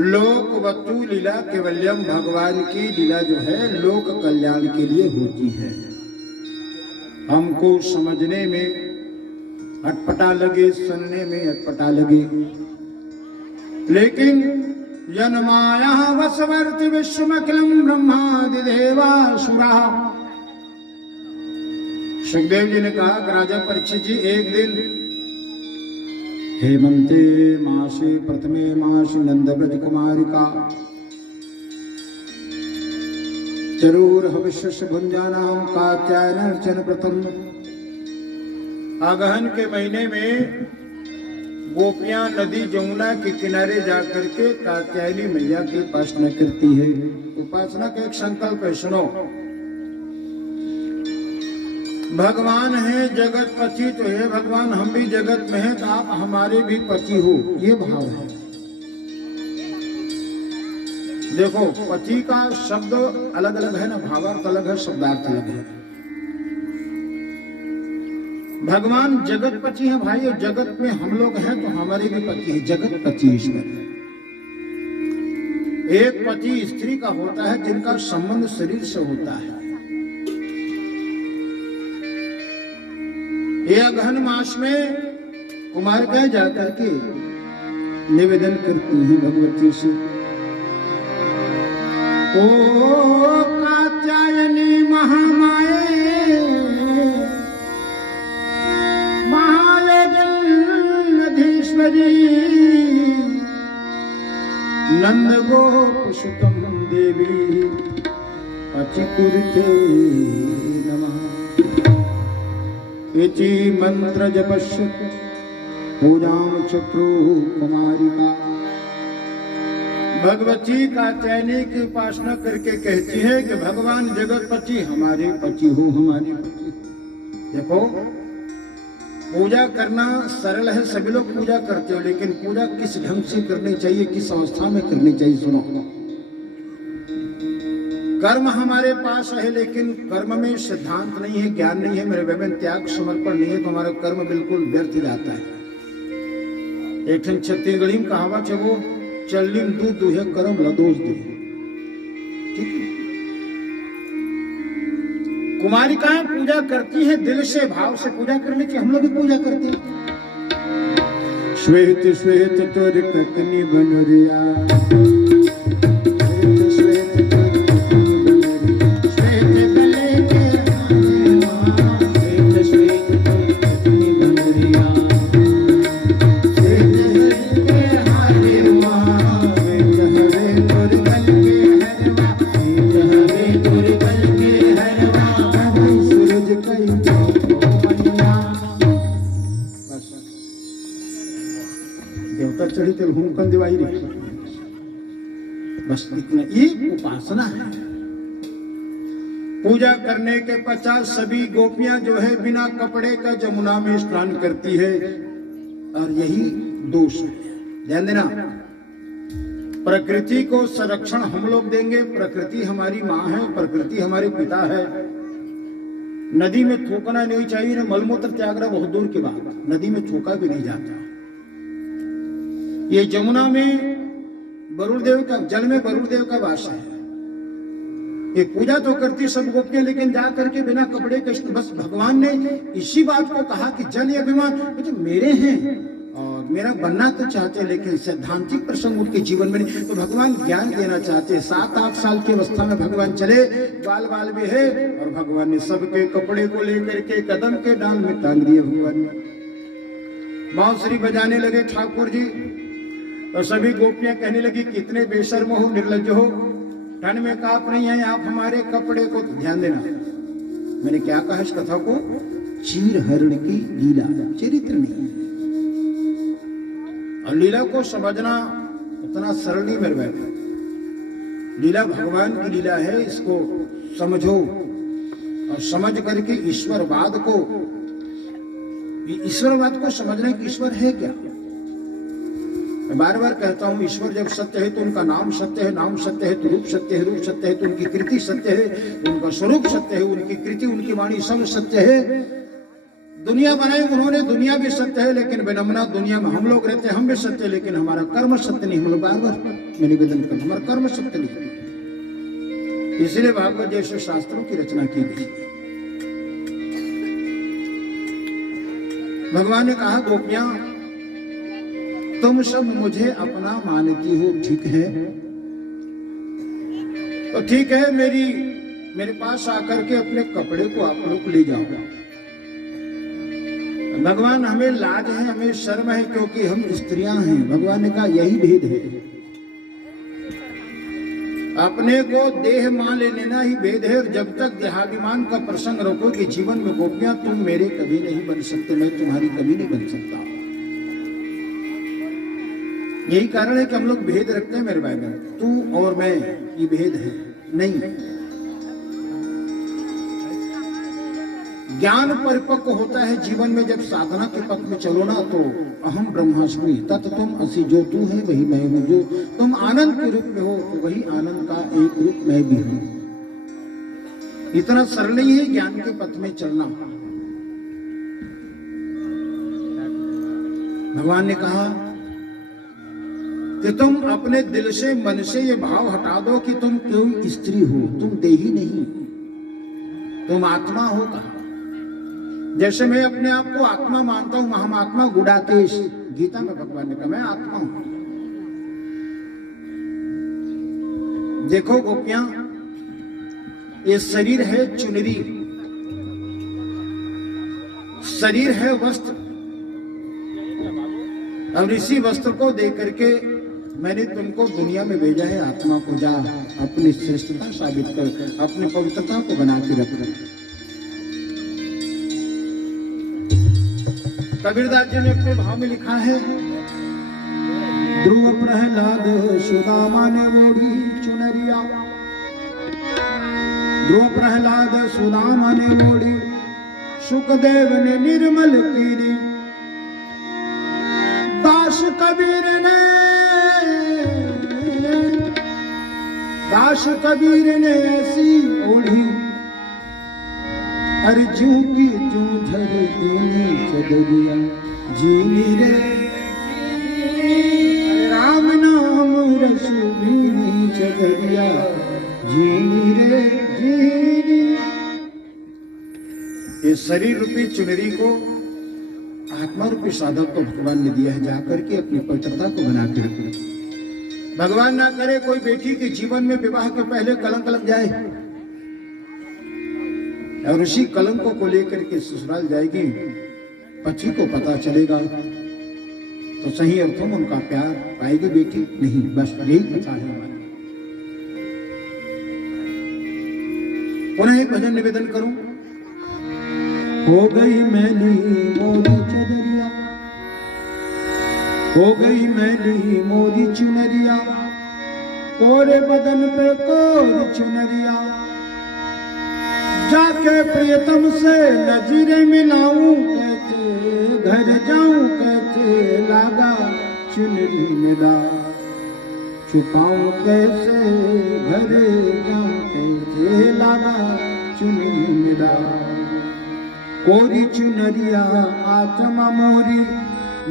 लोकवतु लीला केवल्यम, भगवान की लीला जो है लोक कल्याण के लिए होती है। हमको समझने में अटपटा लगे, सुनने में अटपटा लगे, लेकिन यन्माया वसवर्ति विश्वमखिलम ब्रह्मादिदेवासुरा। सुखदेव जी ने कहा कि राजा परीक्षित जी, एक दिन हेमंते मासे प्रथमे मासी नंद ब्रज कुमारिका जरूर हविष्य भुंजानाम कात्यायन अर्चन प्रथम। अगहन के महीने में गोपियां नदी जमुना के किनारे जाकर के कात्यायनी मैया की उपासना करती है। उपासना का एक संकल्प है, सुनो। भगवान है जगत पति, तो हे भगवान हम भी जगत में हैं, तो आप हमारे भी पति हो, ये भाव है। देखो, पति का शब्द अलग अलग है ना, भावार्थ अलग है, शब्दार्थ अलग है। भगवान जगत पति है भाई, जगत में हम लोग हैं तो हमारे भी पति है। जगत पति ईश्वर है। एक पति स्त्री का होता है जिनका संबंध शरीर से होता है। ये अगहन मास में कुमारिका जाकर के निवेदन करती हैं भगवती से, ओ कात्यायनी महामाये महायज्ञधीश्वरी नंद गोप सुतम देवी अचिकुरुते नमः। इति मंत्र जपस्य पूजां चक्रो कुमारिका। भगवती कात्यायनी की उपासना करके कहती है कि भगवान जगतपति हमारे पति हो, हमारे पति। देखो, पूजा करना सरल है, सभी लोग पूजा करते हो, लेकिन पूजा किस ढंग से करनी चाहिए, किस अवस्था में करनी चाहिए, सुनो। कर्म हमारे पास है, लेकिन कर्म में सिद्धांत नहीं है, ज्ञान नहीं है, मेरे बहन त्याग समर्पण नहीं है, तो हमारा कर्म बिल्कुल व्यर्थ ही जाता है। एक छत्तीसगढ़ी में कहावत है, वो चल्लिम दूध दुहे कर्म लदोष दे। ठीक है। कुमारिकाएं पूजा करती है, दिल से भाव से पूजा करनी चाहिए। हम लोग भी पूजा करते हैं। श्वेत श्वेत तोर कतनी बनरिया, बस इतना ही उपासना है। पूजा करने के पश्चात सभी गोपियां जो है बिना कपड़े का जमुना में स्नान करती है, और यही दोष है। ध्यान देना, प्रकृति को संरक्षण हम लोग देंगे। प्रकृति हमारी माँ है, प्रकृति हमारे पिता है। नदी में थूकना नहीं चाहिए, ना मलमूत्र त्यागना बहुत दूर की बात, नदी में थूका भी नहीं जाता। ये जमुना में वरुण देव का, जल में वरुण देव का वास है। ये पूजा तो करती सब गोपियां, लेकिन जा करके बिना कपड़े के, बस भगवान ने इसी बात को कहा कि जल अभिमान तो मेरे हैं और मेरा बनना तो चाहते, लेकिन सैद्धांतिक प्रसंग उनके जीवन में नहीं। तो भगवान ज्ञान देना चाहते। 7-8 साल की अवस्था में भगवान चले, बाल बाल भी है, और भगवान ने सबके कपड़े को लेकर के कदम के डाल में टांग दिए। भगवान ने बांसुरी बजाने लगे ठाकुर जी, तो सभी गोपियां कहने लगी कितने बेशर्म हो, निर्लज्ज हो, ठंड में काप नहीं है आप हमारे कपड़े को। ध्यान देना, मैंने क्या कहा इस कथा को, चीर हरण की लीला, चरित्र नहीं है। और लीला को समझना उतना सरल नहीं मेरे भाई। लीला भगवान की लीला है, इसको समझो और समझ करके ईश्वरवाद को समझना कि ईश्वर है क्या। मैं बार बार कहता हूं, ईश्वर जब सत्य है तो उनका नाम सत्य है, नाम सत्य है तो रूप सत्य है, रूप सत्य है तो उनकी कृति सत्य है, उनका स्वरूप सत्य है, उनकी कृति उनकी वाणी सब सत्य है। दुनिया बनाई उन्होंने, दुनिया भी सत्य है, लेकिन विडंबना दुनिया में हम लोग रहते हैं, हम भी सत्य, लेकिन हमारा कर्म सत्य नहीं। हम लोग बार बार में निवेदन करना, हमारा कर्म सत्य नहीं। इसलिए भागवत जैसे शास्त्रों की रचना की गई। भगवान ने कहा, गोपियां तुम सब मुझे अपना मानती हो, ठीक है, तो ठीक है, मेरे पास आकर के अपने कपड़े को आप लोग ले जाओ। भगवान, हमें लाज है, हमें शर्म है, क्योंकि हम स्त्रियां हैं। भगवान ने कहा, यही भेद है, अपने को देह मान ले लेना ही भेद है। और जब तक देहाभिमान का प्रसंग रखोगे जीवन में गोपियां, तुम मेरे कभी नहीं बन सकते, मैं तुम्हारी कभी नहीं बन सकता। यही कारण है कि हम लोग भेद रखते हैं मेरे भाई बहन, तू और मैं, ये भेद है नहीं। ज्ञान परिपक्व होता है जीवन में जब साधना के पथ में चलो ना, तो अहम ब्रह्मास्मि तत् तुम असि, जो तू है वही मैं हूं, जो तुम आनंद के रूप में हो तो वही आनंद का एक रूप मैं भी हूं। इतना सरल नहीं है ज्ञान के पथ में चलना। भगवान ने कहा कि तुम अपने दिल से, मन से ये भाव हटा दो कि तुम क्यों स्त्री हो, तुम देही नहीं, तुम आत्मा हो। कहा, जैसे मैं अपने आप को आत्मा मानता हूं, हम आत्मा गुडाकेश, गीता में भगवान ने कहा मैं आत्मा हूं। देखो गोपियां, ये शरीर है चुनरी, शरीर है वस्त्र, और इसी वस्त्र को दे करके मैंने तुमको दुनिया में भेजा है। आत्मा को जा अपनी श्रेष्ठता साबित कर, अपनी पवित्रता को बना के रख। कबीरदास जी ने अपने भाव में लिखा है, ध्रुव प्रहलाद सुदामा ने ओढ़ी चुनरिया, ध्रुव प्रहलाद सुदामा ने ओढ़ी, सुखदेव ने निर्मल पीरी, दास कबीर ने ऐसी ओढ़ी, अरे जू की जू झर देनी चदरिया, जीनी रे राम नाम रस भीनी चदरिया, जीनी रे जीनी। ये शरीर रूपी चुनरी को आत्मा रूपी साधक को भगवान ने दिया है, जाकर के अपनी पवित्रता को बना के रखना। भगवान ना करे कोई बेटी के जीवन में विवाह के पहले कलंक लग जाए और उसी कलंकों को लेकर के ससुराल जाएगी, पति को पता चलेगा तो सही अर्थों में उनका प्यार पाएगी बेटी नहीं। बस यही कथा है हमारी। पुनः एक भजन निवेदन करूं। हो गई मैली मोरी चदरिया, हो गई मैली मोरी चुनरिया, कोरे बदन पे कोर चुनरिया, जाके प्रियतम से नजरे मिलाऊं, कैसे घर जाऊं, कैसे लागा चुनरी मिला, छुपाऊं कैसे घर जाऊं, कैसे लागा चुनरी मिला। कोरी चुनरिया आत्मा मोरी,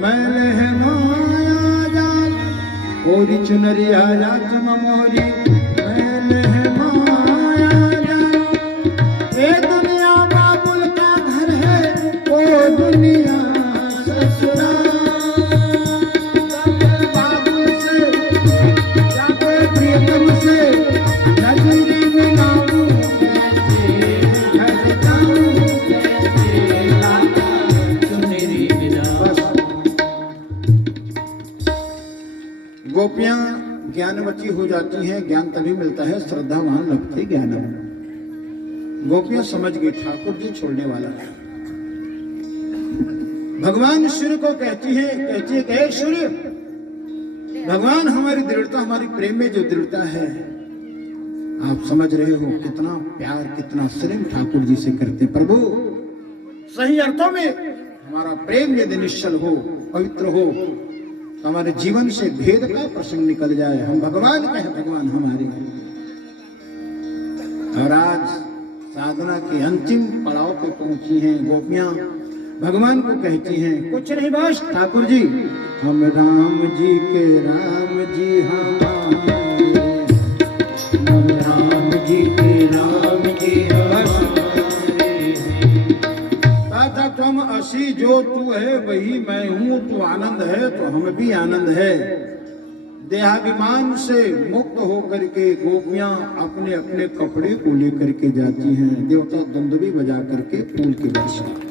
मैल है माया जाल, कोरी चुनरिया आत्मा मोरी, मैल है माया जाल। ये दुनिया बाबुल का घर है, वो दुनिया ससुराल, बाबुल से जाके प्रियतम से नजरी मिलाऊं, कैसे घर जाऊं, कैसे लागा चुनरी मिला। गोपियां ज्ञानवती हो जाती हैं, ज्ञान तभी मिलता है श्रद्धावान लगते ज्ञान। गोपियां समझ गई ठाकुर जी छोड़ने वाला है। भगवान सूर्य को कहती है कि सूर्य, भगवान हमारी दृढ़ता, हमारी प्रेम में जो दृढ़ता है, आप समझ रहे हो कितना प्यार, कितना स्नेह ठाकुर जी से करते। प्रभु सही अर्थों में हमारा प्रेम यदि निश्चल हो, पवित्र हो, तो हमारे जीवन से भेद का प्रसंग निकल जाए, हम भगवान कहें, भगवान हमारे। और आज साधना के अंतिम पड़ाव पे पहुंची हैं गोपियां, भगवान को कहती हैं कुछ नहीं बस ठाकुर जी हम राम जी के राम जी हमारे, हम राम जी के राम जी हमारे। ताता तुम असी जो तू है वही मैं हूँ, तू आनंद है तो हम भी आनंद है। देहाभिमान से मुक्त होकर के गोपियां अपने अपने कपड़े को लेकर के जाती हैं, देवता दुंदुभी बजा करके फूल की वर्षा।